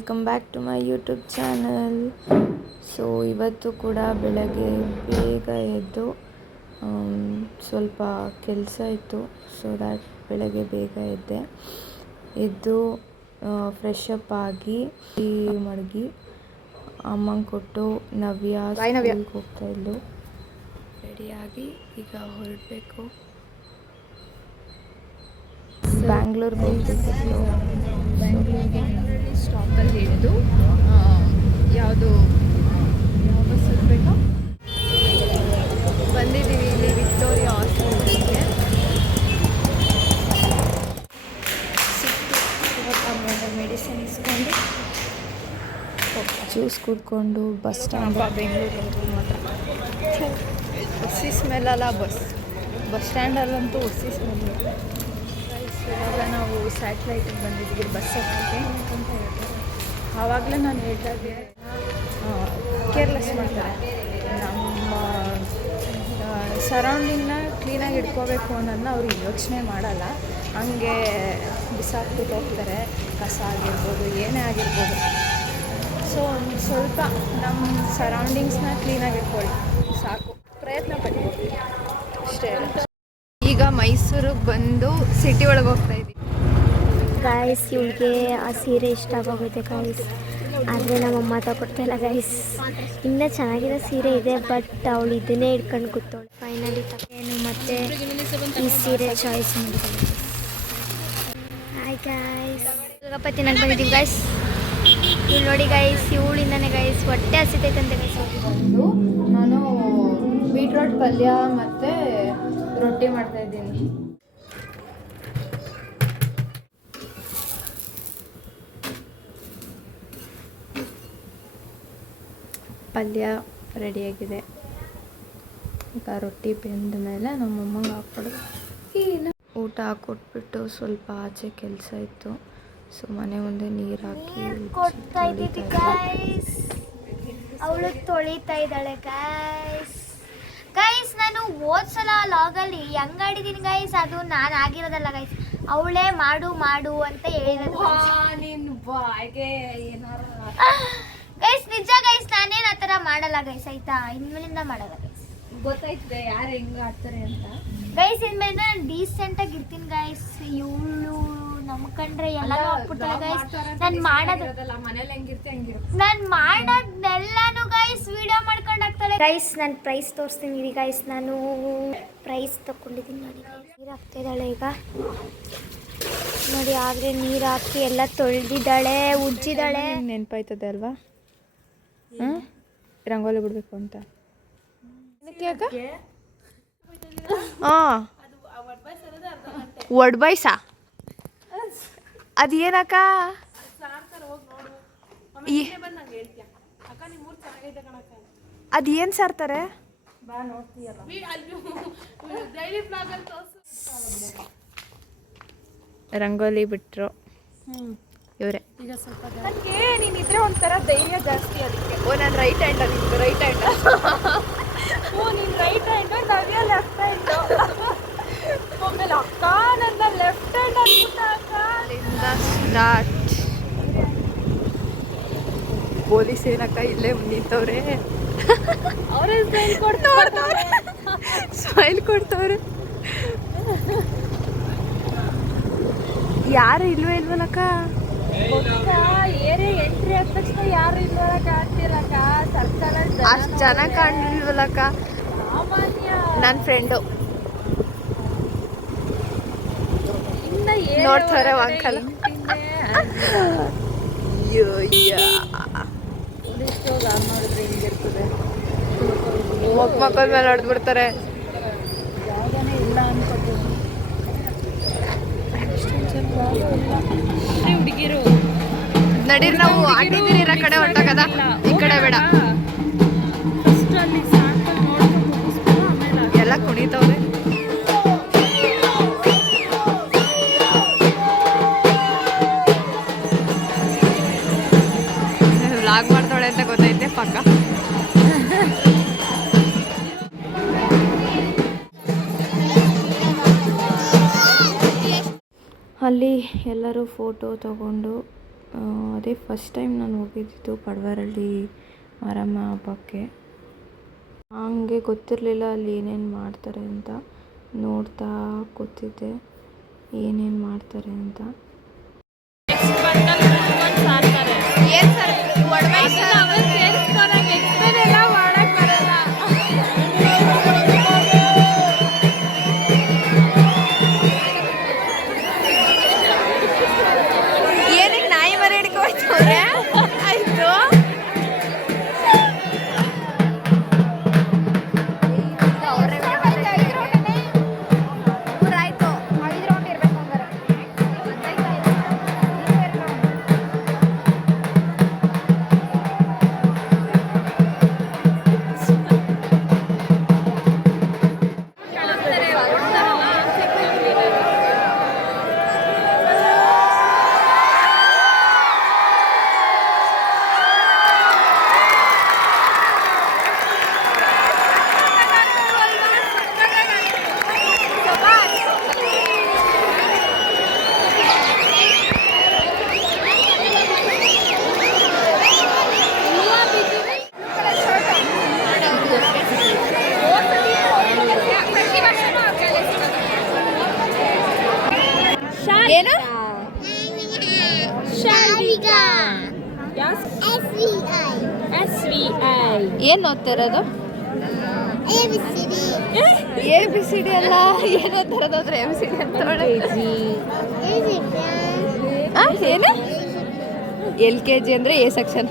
Welcome back to my YouTube channel. So ಇವತ್ತು ಕೂಡ ಬೆಳಗ್ಗೆ ಬೇಗ ಎದ್ದು ಸ್ವಲ್ಪ ಕೆಲಸ ಇತ್ತು. ಸೊ ದ್ಯಾಟ್ ಬೆಳಗ್ಗೆ ಬೇಗ ಎದ್ದು ಫ್ರೆಶ್ ಅಪ್ ಆಗಿ ಮಡಗಿ ಅಮ್ಮಂಗೆ ಕೊಟ್ಟು ನವ್ಯ ಸ್ಕೂಲ್ಗೆ ಹೋಗ್ತಾ ಇದ್ಲು. ರೆಡಿಯಾಗಿ ಈಗ ಹೊರಡಬೇಕು. ಬ್ಯಾಂಗ್ಳೂರ್ಗೆ ಹೋಗ್ತಿತ್ತು. ಬ್ಯಾಂಗ್ಳೂರಿಗೆ ಸ್ಟಾಪಲ್ಲಿ ಹಿಡಿದು ಯಾವುದು ಯಾವ ಬಸ್ ಹತ್ತಬೇಕು ಬಂದಿದ್ದೀವಿ ಇಲ್ಲಿ ವಿಕ್ಟೋರಿಯಾ ಹಾಸ್ಪಿಟಲ್ಗೆ. ಇವತ್ತು ಮೆಡಿಸಿನ್ ಇಸ್ಕೊಂಡು ಜ್ಯೂಸ್ ಕುಡ್ಕೊಂಡು ಬಸ್ ಸ್ಟ್ಯಾಂಡ್ ಬೆಂಗಳೂರಲ್ಲಿ ಮಾತ್ರ ಹೊಸಿ ಸ್ಮೆಲ್ಲಲ್ಲ. ಬಸ್ ಸ್ಟ್ಯಾಂಡಲ್ಲಂತೂ ಹೊಸಿ ಸ್ಮೆಲ್. ಇವಾಗ ನಾವು ಸ್ಯಾಟಲೈಟಿಗೆ ಬಂದಿದ್ದೀವಿ ಬಸ್ ಹತ್ತಿಗೆ. ಆವಾಗಲೇ ನಾನು ಹೇಳ್ದಾಗೆ ಕೇರ್ಲೆಸ್ ಮಾಡ್ತಾರೆ. ನಮ್ಮ ಸರೌಂಡಿಂಗ್ನ ಕ್ಲೀನಾಗಿ ಇಟ್ಕೋಬೇಕು ಅನ್ನೋದನ್ನ ಅವ್ರು ಯೋಚನೆ ಮಾಡಲ್ಲ. ಹಂಗೆ ಬಿಸಾಕ್ಬಿಟ್ಟು ಹೋಗ್ತಾರೆ. ಕಸ ಆಗಿರ್ಬೋದು, ಏನೇ ಆಗಿರ್ಬೋದು. ಸೊ ಸ್ವಲ್ಪ ನಮ್ಮ ಸರೌಂಡಿಂಗ್ಸ್ನ ಕ್ಲೀನಾಗಿ ಇಟ್ಕೊಳ್ಳಿ ಸಾಕು. ಪ್ರಯತ್ನ ಪಡಿ ಅಷ್ಟೇ. ಈಗ ಮೈಸೂರಿಗೆ ಬಂದು ಸಿಟಿ ಒಳಗೆ ಹೋಗ್ತಾ ಇದ್ದೀವಿ. ಗಾಯ್ಸ್, ಇವಳಿಗೆ ಆ ಸೀರೆ ಇಷ್ಟ ಆಗೋಗುತ್ತೆ ಗಾಯ್ಸ್, ಆದರೆ ನಮ್ಮಮ್ಮ ತಗೊಡ್ತಾಯಿಲ್ಲ ಗಾಯ್ಸ್. ಇನ್ನೂ ಚೆನ್ನಾಗಿರೋ ಸೀರೆ ಇದೆ, ಬಟ್ ಅವಳು ಇದನ್ನೇ ಇಟ್ಕೊಂಡು ಕೂತವಳು. ಫೈನಲಿ ತಪ್ಪೇನು ಮತ್ತೆ ಈ ಸೀರೆ ಚಾಯ್ಸ್ ಮಾಡಿದ್ದಾಳೆ. ಹಾಯ್ ಗಾಯ್ಸ್, ಗಣಪತಿ ನಂಗೆ ಬಂದಿದ್ದೀವಿ ಗಾಯ್ಸ್. ಇವಳು ನೋಡಿ ಗಾಯ್ಸ್, ಇವಳಿಂದಾನೆ ಗಾಯ್ಸ್ ಹೊಟ್ಟೆ ಹಸಿತೈತಂತೆ ಗಾಯ್ಸ್. ಬಂದು ನಾನು ಬೀಟ್ರೋಟ್ ಪಲ್ಯ ಮತ್ತು ರೊಟ್ಟಿ ಮಾಡ್ತಾ ಇದ್ದೀನಿ. ಪಲ್ಯ ರೆಡಿಯಾಗಿದೆ. ಈಗ ರೊಟ್ಟಿ ಬೆಂದ ಮೇಲೆ ನಮ್ಮಮ್ಮಂಗೆ ಹಾಕ್ಕೊಡೋದು. ಊಟ ಹಾಕ್ಕೊಟ್ಬಿಟ್ಟು ಸ್ವಲ್ಪ ಆಚೆ ಕೆಲಸ ಇತ್ತು. ಸೊ ಮನೆ ಮುಂದೆ ನೀರು ಹಾಕಿ ಕೊಡ್ತಾ ಇದ್ದೀವಿ ಗಾಯ್ಸ್. ಅವಳು ತೊಳಿತಾ ಇದ್ದಾಳೆ ಗಾಯ್ಸ್. ಗೈಸ್, ನಾನು ಹೋದ್ಸಲ ಲಾಗಲ್ಲಿ ಹೆಂಗಾಡಿದ್ದೀನಿ ಗೈಸ್, ಅದು ನಾನು ಆಗಿರೋದಲ್ಲ ಗೈಸ್. ಅವಳೇ ಮಾಡು ಅಂತ ಹೇಳಿರೋದು ಗೈಸ್. ನಿಜ ಗೈಸ್, ನಾನೇನು ಆ ಥರ ಮಾಡಲ್ಲ ಗೈಸ್, ಆಯ್ತಾ? ಇನ್ಮೇಲಿಂದ ಮಾಡಲ್ಲ ಗೈಸ್. ಗೊತ್ತಾಯ್ತದೆ ಯಾರು ಹೆಂಗೆ ಆಡ್ತಾರೆ ಅಂತ ಗೈಸ್. ಇನ್ಮೇಲಿಂದ ನಾನು ಡೀಸೆಂಟಾಗಿ ಇರ್ತೀನಿ ಗೈಸ್. ಇವಳು ನಂಬ್ಕೊಂಡ್ರೆ ಎಲ್ಲನೂ ಹಾಕ್ಬಿಡ್ತಾಳೆ ಗೈಸ್. ನಾನು ಮಾಡೋದೆಲ್ಲನೂ ಗೈಸ್ ವಿಡಿಯೋ ಮಾಡ್ಕೊಂಡು ಹಾಕ್ತಾಳೆ ಗೈಸ್. ನಾನು ಪ್ರೈಸ್ ತೋರಿಸ್ತೀನಿ ಇರಿ ಗೈಸ್. ನಾನು ಪ್ರೈಸ್ ತಗೊಂಡಿದ್ದೀನಿ ನೋಡಿ. ನೀರು ಹಾಕ್ತಾ ಇದ್ದಾಳೆ ಈಗ ನೋಡಿ. ಆದರೆ ನೀರು ಹಾಕಿ ಎಲ್ಲ ತೊಳೆದಿದ್ದಾಳೆ, ಉಜ್ಜಿದ್ದಾಳೆ. ನೆನಪಾಯ್ತದೆ ಅಲ್ವಾ ರಂಗೋಲಿ ಬಿಡಬೇಕು ಅಂತ. ಹಾಂ, ಒಡ್ಬಾಯ್ಸಾ? ಅದೇನಕ್ಕ? ಅದೇನು ಸಾರ್ತಾರೆ? ರಂಗೋಲಿ ಬಿಟ್ರು ಇವರೇ. ಈಗ ಸ್ವಲ್ಪ ನನಗೆ ನೀನಿದ್ರೆ ಒಂಥರ ಧೈರ್ಯ ಜಾಸ್ತಿ. ಅದಕ್ಕೆ ನಾನು ರೈಟ್ ಹ್ಯಾಂಡ್, ನಿಮ್ದು ರೈಟ್ ಹ್ಯಾಂಡ್. ನೀನು ರೈಟ್ ಹ್ಯಾಂಡು, ನವ್ಯ ಲೆಫ್ಟ್ ಹ್ಯಾಂಡು. ಆಮೇಲೆ ಅಕ್ಕ ನನ್ನ ಲೆಫ್ಟ್ ಹ್ಯಾಂಡ್ ಅನ್ಬಿಟ್ಟ ಅಕ್ಕ. ಸ್ಟಾರ್ಟ್. ಪೊಲೀಸ್ ಏನಕ್ಕ ಇಲ್ಲೇ ನಿಂತವ್ರೆ. ಅವರೇ ಸ್ಮೈಲ್ ಕೊಡ್ತವ್ರೆ. ಯಾರು ಇಲ್ವಲ್ಲಕ್ಕ? ಏರಿಯಾ ಎಂಟ್ರಿ ಆದ ತಕ್ಷಣ ಯಾರು ಇಲ್ವಲ್ಲ ಕಾಣ್ತಿರಕ್ಕ. ಸರ್ಕಾರ ಅಷ್ಟು ಜನ ಕಾಣಿಲ್ವಲ್ಲಕ್ಕ. ಸಾಮಾನ್ಯ ನನ್ನ ಫ್ರೆಂಡು ಇನ್ನ ನೋಡ್ತಾರೆ ಅಂಕಲ್. ನೋಡಿದ್ರೆ ಹಿಂಗಿರ್ತದೆ. ಮಕ್ಕಳ ಮೇಲೆ ಹೊಡೆದ್ಬಿಡ್ತಾರೆ. ಯಾವ್ದಾನೆ ಇಲ್ಲ ಅನ್ಕೋತೀನಿ. ಹುಡುಗಿರು ನಡೀರಿ, ನಾವು ಆಂಟಿದಿರ ಕಡೆ ಹೊರಟಾಗದ. ಈ ಕಡೆ ಬೇಡ, ಎಲ್ಲ ಕುಣಿತವ್ರೆ. ವ್ಲಾಗ್ ಮಾಡ್ತಾಳೆ ಅಂತ ಗೊತ್ತೈತೆ ಪಕ್ಕ. ಅಲ್ಲಿ ಎಲ್ಲರೂ ಫೋಟೋ ತಗೊಂಡು ಅದೇ ಫಸ್ಟ್ ಟೈಮ್ ನಾನು ಹೋಗಿದ್ದಿದ್ದು ಪಡವರಳ್ಳಿ ಮಾರಮ್ಮ ಹಬ್ಬಕ್ಕೆ. ಹಂಗೆ ಗೊತ್ತಿರಲಿಲ್ಲ ಅಲ್ಲಿ ಏನೇನು ಮಾಡ್ತಾರೆ ಅಂತ, ನೋಡ್ತಾ ಕೂತಿದ್ದೆ ಏನೇನು ಮಾಡ್ತಾರೆ ಅಂತ. ಏನಕ್ಕೆ ನಾಯಿ ಮರ ಹಿಡ್ಕೋಯ್ತವ್ರೆ ಆಯ್ತು. ಏನು ಏನು ಓದ್ತಾ ಇರೋದು? ABCD ಅಲ್ಲ, ಏನು ಓದ್ತಾ ಇರೋದು ಅಂದ್ರೆ ABCD ಅಂತ ಏನು LKG ಅಂದರೆ A ಸೆಕ್ಷನ್.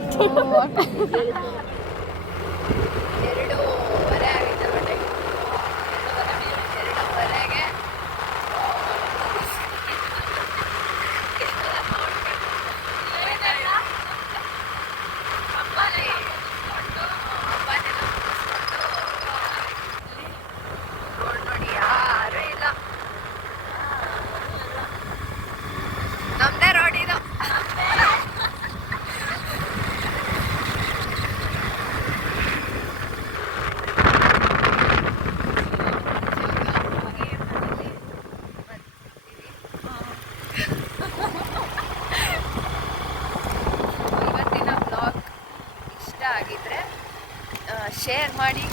ನಮ್ದೇ ರೋಡ್ ಇದು. ಇವತ್ತಿನ ಬ್ಲಾಗ್ ಇಷ್ಟ ಆಗಿದ್ರೆ ಶೇರ್ ಮಾಡಿ,